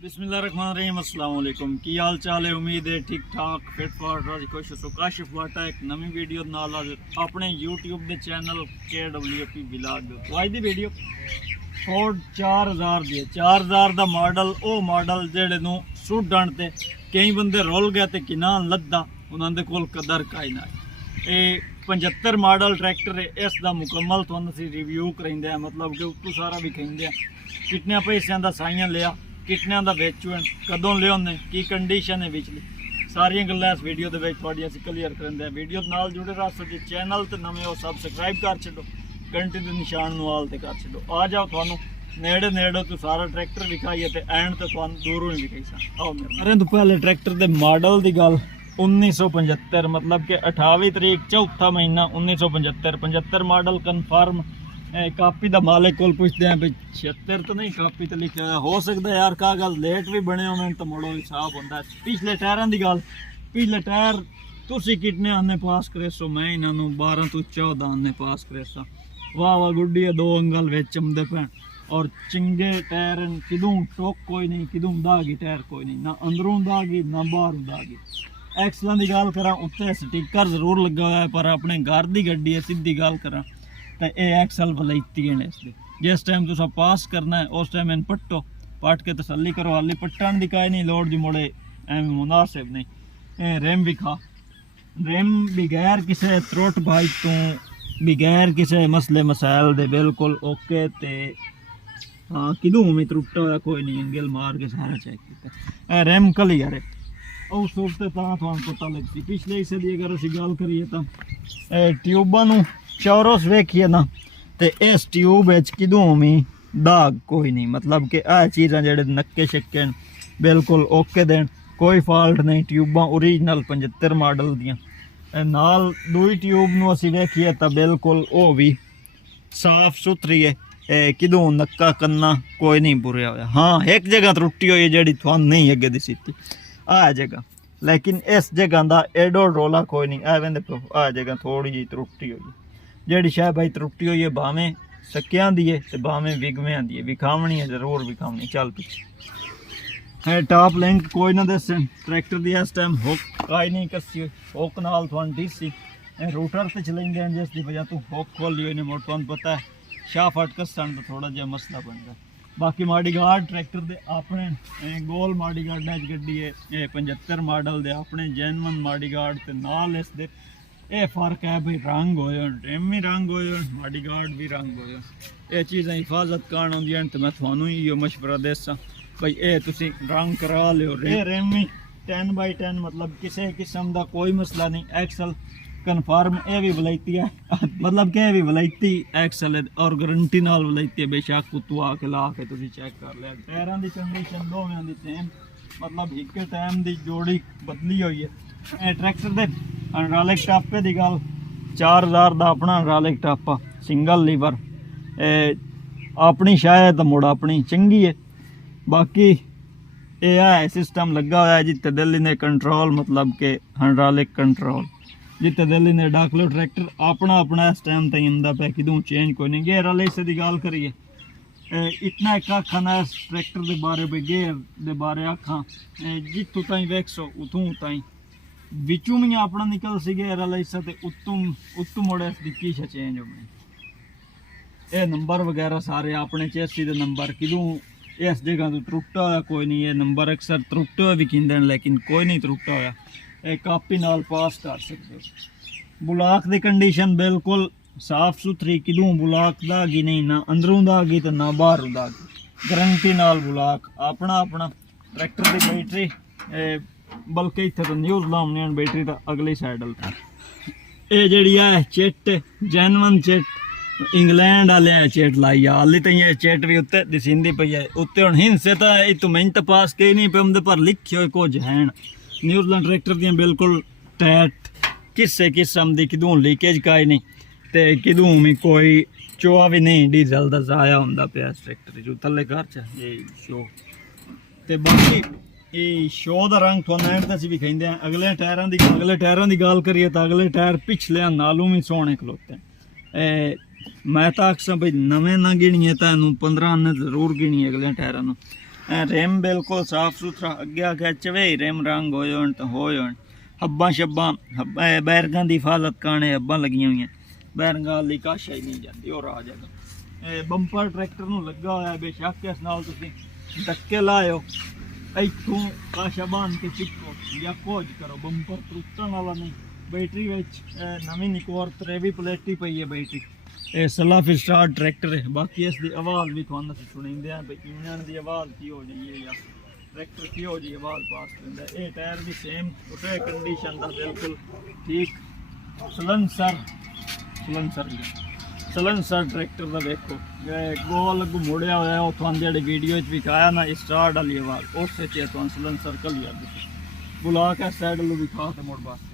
बिस्मिल्लाहिर्रहमानिर्रहीम अस्सलाम वालेकुम की हाल चाल है। उम्मीद है ठीक ठाक फिट फाट राजी खुश हो। काशिफ वाटा एक नवी वीडियो नाल हाजिर अपने YouTube दे चैनल KWP व्लॉग दे। तो आज दी वीडियो फोर्ड 4000 दी 4000 दा मॉडल ओ मॉडल जेड़े नु सुडण ते कई बंदे रोल गए ते किना लद्दा उन्हां दे कोल कदर काई ना। ए 75 मॉडल ट्रैक्टर है। इस दा मुकम्मल तुहानू असीं रिव्यू कराइंदे आ, मतलब कि उत्तों सारा भी कहिंदे आ कितने पैसिਆਂ ਦਾ ਸਾਈਆਂ ਲਿਆ, कितने का बेचन, कदों लिया की कंडीशन है विचली सारिया गल्लां इस वीडियो के थोड़ी असीं क्लीयर करेंगे। वीडियो नाल जुड़े रह सो। जे चैनल तो नवे हो सब्सक्राइब कर छो, घंटे के निशान नू आल ते कर छो। आ जाओ थानू नेड़े नेड़े तो सारा ट्रैक्टर विखाइए तो एंड तो थानू दूरों ही विखाई सा। आओ मेरे तो पहले ट्रैक्टर के मॉडल की गल 1975, मतलब कि 28 तरीक चौथा महीना 1975 75 मॉडल कन्फर्म। कापी का मालिक को पूछते हैं भाई 76 तो नहीं, कापी तो लिखा हो सकता है यार का गल लेट भी बने होने तो मुड़ो हिसाब होता है। पिछले टायरों की गल, पिछले टायर तुसी कितने आने पास करे सो, मैं इन्होंने 12 तो 14 आने पास करे सा। वाह वाह गुड्डी है, 2 अंगल विच चमदे पे और चंगे टायर किदों टोक कोई नहीं, किदों दागी टायर कोई नहीं, ना अंदरों दागी ना बाहरों दागी। एक्सलों की गल करा उत्ते स्टिकर जरूर लगा हुआ है, पर अपने घर की गड्डी है। सीधी गल करा तो ये एक्सल वलैती है इसलिए जिस टाइम तुसा पास करना है उस टाइम इन पट्टो पट के तसली करो। हाली पट्टन की काई नहीं लोड़ जी मुड़े एवं मुनासिब नहीं। रेम भी खा, रेम बगैर किसी त्रुट भाई तो बगैर किसी मसले मसाइल दे बिल्कुल ओके। ते हाँ किदों में त्रुटा हुआ कोई नहीं, एंगल मार के सारा चेक किया। रेम क्लियर है उस सूरत पता लगती। पिछले हिस्से की अगर असीं गल करिए तो ट्यूबा नू चौरस वेखिए ना तो इस ट्यूब किदों भी दाग कोई नहीं, मतलब कि आ चीज़ां जेड़े नक्के शक्के बिल्कुल ओके देन, कोई फॉल्ट नहीं। ट्यूबां ओरिजिनल 75 मॉडल दियां नाल दूई ट्यूब नू असीं वेखिए तो बिल्कुल वो भी साफ सुथरी है। किदों नक्का कन्ना कोई नहीं बुरिया होया। हाँ एक जगह त्रुट्टी हुई है जेड़ी तुहानू नहीं अगे दी सीती आ जगह, लेकिन इस जगह का एडो रोला कोई नहीं। एवें देखो आ जगह थोड़ी जी त्रुट्टी हुई है, जेड़ी शायद भाई त्रुट्टी हुई है भावें सक्या दी है तो भावें विगव्यां दी है, विखावनी है जरूर विखावनी। चल पीछे है टॉप लिंक कोई ना दस ट्रैक्टर की इस टाइम हुक काई नहीं कसी हुई, हुक नाल तुहानू डीसी रूटर तो चलेंगे जिस की वजह तो हुक खोली हुई नहीं मोट। तुहानू पता है शाह फट कसन तो थोड़ा जिहा मसला बनता है। बाकी माड़ी गार्ड ट्रैक्टर दे अपने गोल माड़ी गार्ड गड्डी है 75 मॉडल दे अपने जैनवन माड़ी गार्ड ते नाल इस दे ये फर्क है भाई रंग हो, रेम भी रंग हो, माड़ी गार्ड भी रंग हो। ये चीज़ें हिफाजत करन आउंदियां तो मैं थानू ही यो मशवरा देसा भाई ये तुसी रंग करा लियो। रेम भी 10x10 मतलब किसी किस्म का कोई मसला नहीं। एक्सल कन्फर्म ये भी वलैती है, मतलब कि भी वलैती एक्सल है और गारंटी नाल वलैती है। बेशक कुत्तू आके ला के तुसी चेक कर लिया। टायरां दी कंडीशन दोवें दी सेम, मतलब एक टाइम दी जोड़ी बदली हुई है। ट्रैक्टर दे हाइड्रोलिक टापे की गल 4000 का अपना हाइड्रोलिक टापा सिंगल लीवर अपनी शायद मुड़ अपनी चंगी है। बाकी ये है सिस्टम लगा हुआ है जिते दिल्ली ने कंट्रोल, मतलब के हाइड्रोलिक कंट्रोल जिते दिल्ली ने डाक लो। ट्रैक्टर अपना अपना इस टाइम तक आंदा पे, किदों चेंज कोई नहीं। गेयर वाले हिस्से की गल करिए इतना एक आखा ना इस ट्रैक्टर के बारे भाई गेयर के बारे आखा जितों ताई वेख सो उतों ताई विचों भी अपना निकल सी गेयर वाला हिस्सा तो उत्तों मुड़े इसकी कीशा चेंज हो गई। ये नंबर वगैरह सारे अपने चेसी के नंबर किदों इस जगह तो त्रुटा हुआ कोई नहीं। ये नंबर अक्सर त्रुटे हुए भी कहते हैं लेकिन कोई नहीं त्रुटा हुआ। कापी नाल पास कर सकते हो। बुलाक की कंडीशन बिल्कुल साफ सुथरी, किदों बुलाक दागी नहीं, ना अंदरों दागी तो ना बाहरों दागी। गारंटी नाल बुलाक अपना अपना। ट्रैक्टर की बैटरी बल्कि इतने तो न्यूज़ लाने बैटरी तो अगली साइड ये जी है चिट जैनवन चिट इंग्लैंड वाले चिट लाई है। हाली तो ये चिट भी उत्ते दिसींदी पई है। उत्ते हुण हिंसे तो इतों मैंने तो पास कही नहीं पे उनके पर लिखे हुए कुछ हैं। न्यूजीलैंड ट्रैक्टर दी बिल्कुल टैट किसे किस्म की किदों लीकेज काई नहीं तो किदों भी कोई चोआ भी नहीं डीजल का जाया होंदा पे इस ट्रैक्टर जो थले घर च ये शो। तो बाकी ये शो का रंग थोड़ा भी कहते हैं। अगले टायरों की गल करिए तो अगले टायर पिछले नालों भी सोहने खलोते हैं। मैं तो अक्सर भाई नवे ना गिनीए तो 15 ने जरूर गिनी अगले टायरों। रेम बिल्कुल साफ सुथरा अगे आगे चवे रेम रंग होए होन तो होए होन हब्बां शब्बां बैरगां दी हिफाजत काने हब्बां लगियां हुई बैरगां वाली काशा ही नहीं जाती और आ जाएगा बंपर ट्रैक्टर नूं लगा होया बेशक इस नाल तुसीं धक्के लाओ इत्थों काशा बांध के चिक्को या खोज करो बंपर टुटण वाला नहीं बैटरी विच नवीं निकोर 23 प्लेट ही पई है बैटरी ਇਹ ਸਲਾਫ ਸਟਾਰ ਟਰੈਕਟਰ ਹੈ ਬਾਕੀ ਇਸ ਦੀ ਆਵਾਜ਼ ਵੀ ਤੁਹਾਨੂੰ ਅਸੀਂ ਸੁਣਾਉਂਦੇ ਆ ਬਈ ਇੰਜਣ ਦੀ ਆਵਾਜ਼ ਕੀ ਹੋ ਰਹੀ ਹੈ ਜਾਂ ਟਰੈਕਟਰ ਕੀ ਹੋ ਜੀ ਆਵਾਜ਼ ਪਾਸ ਕਰਦਾ ਇਹ ਟਾਇਰ ਵੀ ਸੇਮ ਉਸੇ ਕੰਡੀਸ਼ਨ ਦਾ ਬਿਲਕੁਲ ਠੀਕ ਸਲੈਂਸਰ ਟਰੈਕਟਰ ਦਾ ਵੇਖੋ ਇਹ ਗੋਲ ਮੁੜਿਆ ਹੋਇਆ ਉਹ ਤੁਹਾਨੂੰ ਜਿਹੜੇ ਵੀਡੀਓ ਵਿੱਚ ਵਿਖਾਇਆ ਨਾ ਸਟਾਰਟ ਵਾਲੀ ਆਵਾਜ਼ ਉਸੇ ਚ ਤੁਹਾਨੂੰ ਸਲੈਂਸਰ ਕਲੀਅਰ ਦਿਖੇ ਬੁਲਾਕ ਹੈ ਸਾਈਡ ਨੂੰ ਵਿਖਾ ਤੇ ਮੋੜ ਬਾਸ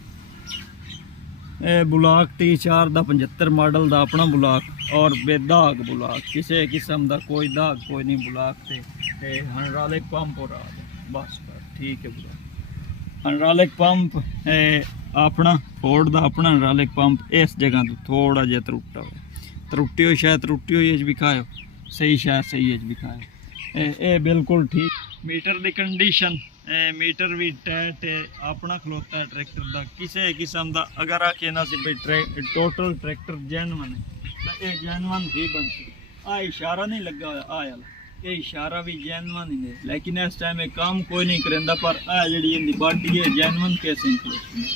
बुलाक T4 ਦਾ 75 ਮਾਡਲ ਦਾ ਆਪਣਾ ਬੁਲਾਕ ਔਰ ਬੇਦਾਗ ਬੁਲਾਕ ਕਿਸੇ ਕਿਸਮ ਦਾ ਕੋਈ ਦਾਗ ਕੋਈ ਨਹੀਂ ਬੁਲਾਕ ਤੇ ਹਾਈਡ੍ਰੋਲਿਕ ਪੰਪ ਹੋ ਰਹਾ ਬਸ ਠੀਕ ਹੈ ਬੁਲਾਕ ਹਾਈਡ੍ਰੋਲਿਕ ਪੰਪ ਆਪਣਾ ਫੋਰਡ ਦਾ ਆਪਣਾ ਹਾਈਡ੍ਰੋਲਿਕ ਪੰਪ ਇਸ ਜਗ੍ਹਾ ਤੋਂ ਥੋੜਾ ਜਿਹਾ ਤਰੁੱਟੀ ਹੋਈ ਸ਼ਾਇਦ ਤਰੁੱਟੀ ਹੋਈ ਹੈ ਵਿਖਾਇਓ ਸਹੀ ਸ਼ਾਇਦ ਸਹੀ ਹੈ ਵਿਖਾਇਓ ਇਹ ਬਿਲਕੁਲ ਠੀਕ ਮੀਟਰ ਦੀ ਕੰਡੀਸ਼ਨ मीटर भी टाइट है अपना खलोता है ट्रैक्टर का किसी किस्म का अगर आखे ना सी भाई टोटल ट्रैक्टर जैनवन है तो ये जैनवन ही बनती आ इशारा नहीं लगा हुआ ये इशारा भी जैनवन ही है लेकिन इस टाइम काम कोई नहीं करेंदा पर आ जी बॉडी है जैनवन कैसे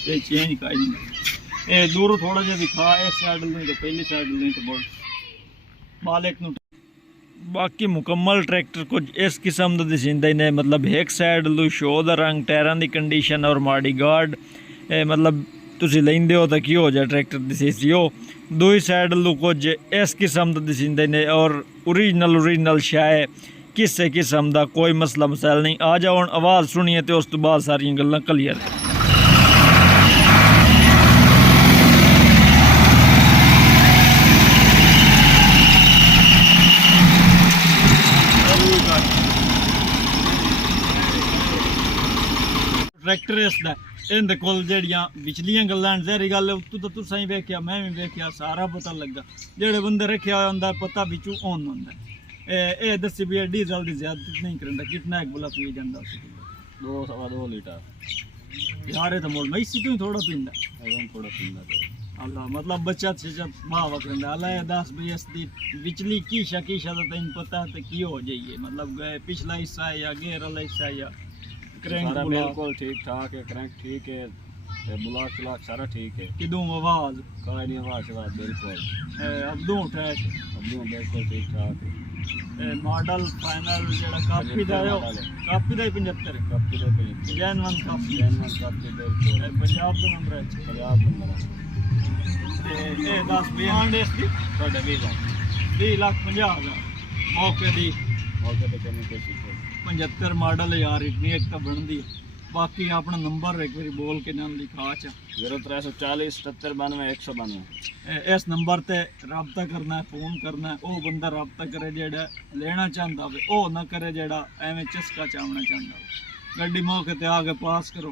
ये चेंज का ही नहीं ये दूर थोड़ा जहा दिखा इस साइड नहीं तो पहली साइड नहीं तो बहुत मालिक न बाकी मुकम्मल ट्रैक्टर कुछ इस किस्म का दिखाता ही नहीं मतलब एक साइड लू शो का रंग टायरों की कंडीशन और माड़ी गार्ड मतलब तुसी लेंदे हो तो की हो जाए ट्रैक्टर दिसी हो दूई साइड लू कुछ इस किस्म का दिखाता ही नहीं और ओरिजिनल शाय किसी किस्म का कोई मसला मसाइल नहीं आ जाओ हुण आवाज़ सुनिए तो उस तो बाद सारियां गल्लां क्लीयर ट्रैक्टर इसका इनके कोल जड़ियाँ पिछलियां गल्लां जहरी गल उत्तों तो तुसां ही वेख्या मैं भी वेख्या सारा पता लगा जेड़े बंदे रखे हुआ होंदा पता बिचू ऑन होंदा ये दसी भी डीजल की ज्यादा नहीं करता कितना एक बोला पी जाता 2 लीटर यार तो मोड़ मैसी तो ही थोड़ा पींदा अल्लाह मतलब बचत शचत भाव करता अल्लाह 10 भी इसकी पिछली कीशा तो तेन पता तो की हो जाइए मतलब पिछला हिस्सा है या गेयर वाला हिस्सा है या सारा बिल्कुल ठीक ठाक है क्रैंक ठीक है बुलाक चलाक सारा ठीक है किदों आवाज कोई नहीं आवाज बिल्कुल अब्दों ट्रैक अब्दों बिल्कुल ठीक ठाक है मॉडल फाइनल जेड़ा काफी दा है काफी दा 75 काफी दा जैनवन काफी बिल्कुल पंजाब दा नंबर है पंजाब नंबर है ते 10 बियांड इसकी ਤੁਹਾਡੇ 20 लाख 50 हज़ार मौके दी मौके पे करने की कोशिश 75 मॉडल यार इतनी एक तो बनती है बाकी अपना नंबर एक बार बोल के नाम लिखा 0340 77 92 192 इस नंबर ते रबता करना है फोन करना है वो बंदा रबता करे जेड़ा लेना चाहता हो वो ना करे जेड़ा एवं चस्का चावना चाहता हो गड्डी मौके ते आके पास करो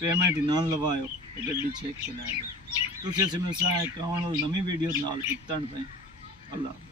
पेमेंट ही ना लवाओ गड्डी चेक के लै जाओ तुझे मिलना है एक नवी वीडियो नाल इतन पे अल्लाह।